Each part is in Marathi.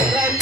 Yeah.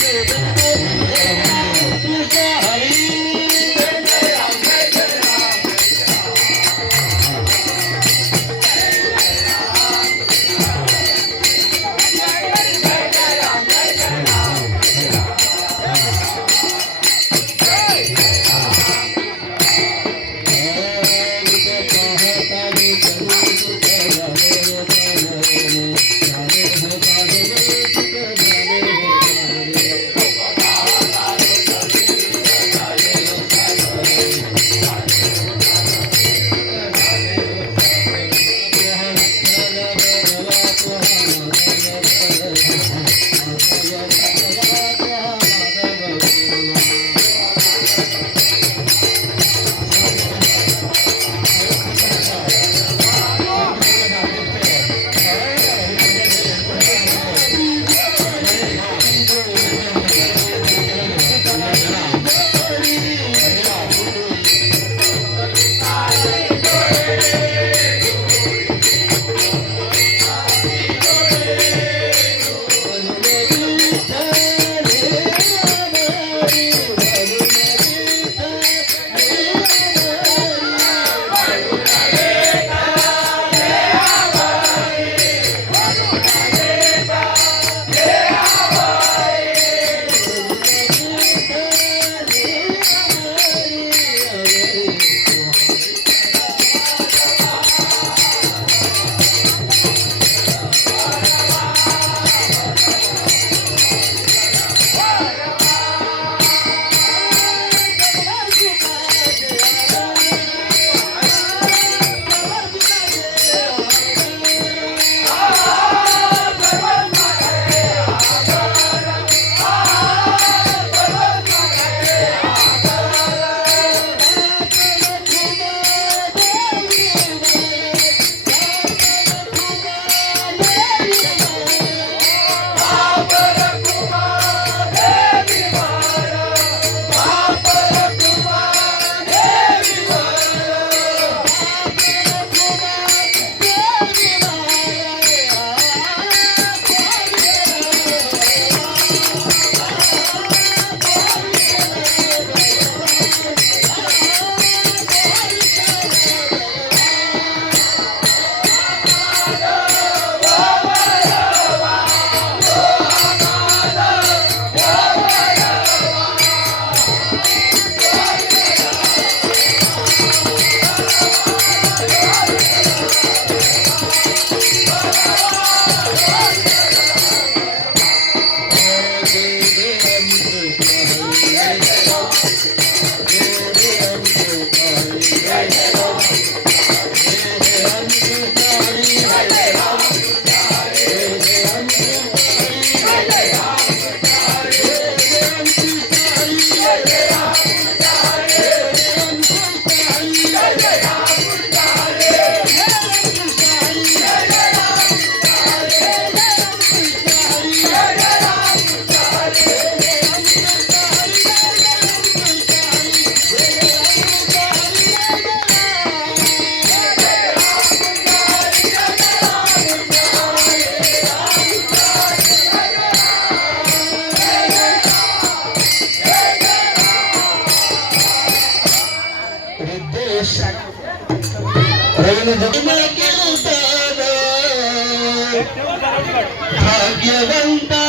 भाग्यवंता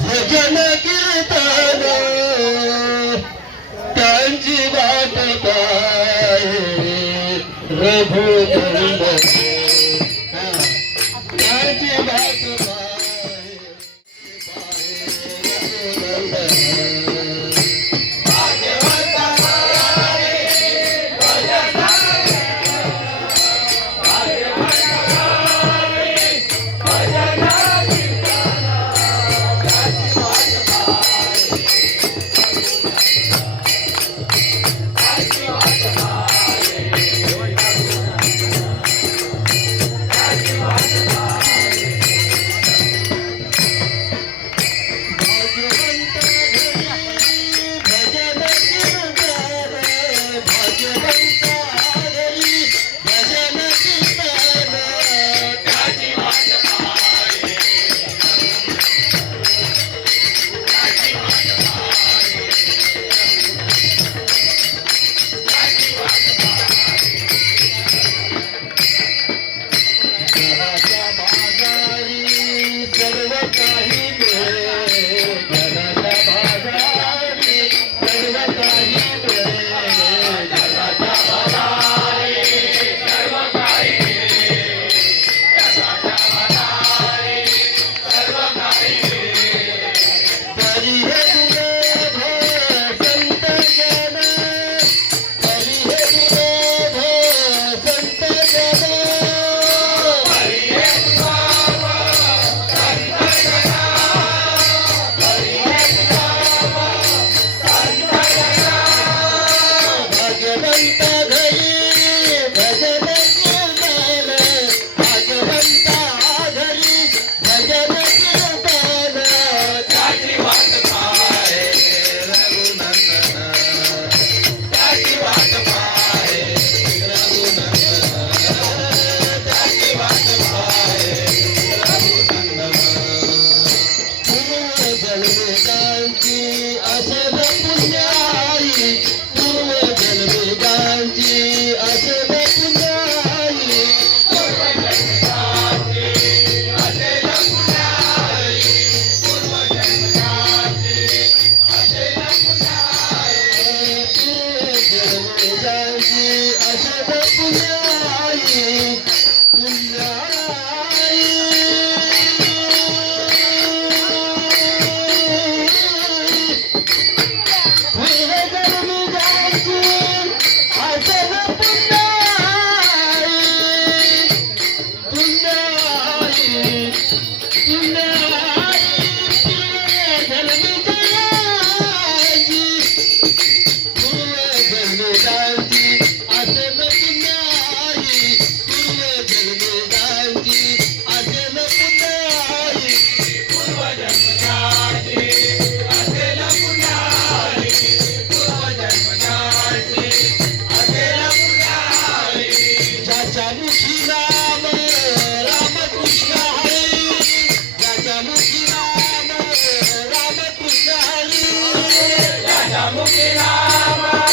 भजन कीर्तन त्यांची वाट काय रघुनंदन Baba.